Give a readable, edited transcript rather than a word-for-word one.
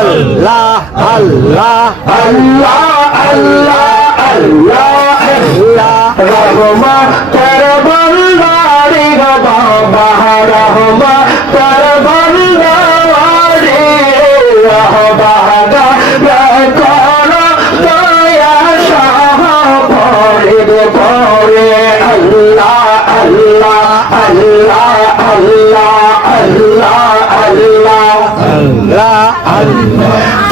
আল্লাহ আল্লাহ আল্লাহ আল্লাহ আল্লাহ আল্লাহ রহমান তোর বন্দারি গো বাবা রহমান তোর বন্দারি রহবাগা করো দয়া শাহ ভরে ভরে আল্লাহ আল্লাহ আল্লাহ আল্লাহ আল্লাহ আল্লাহ আল্লাহ আল্লাহ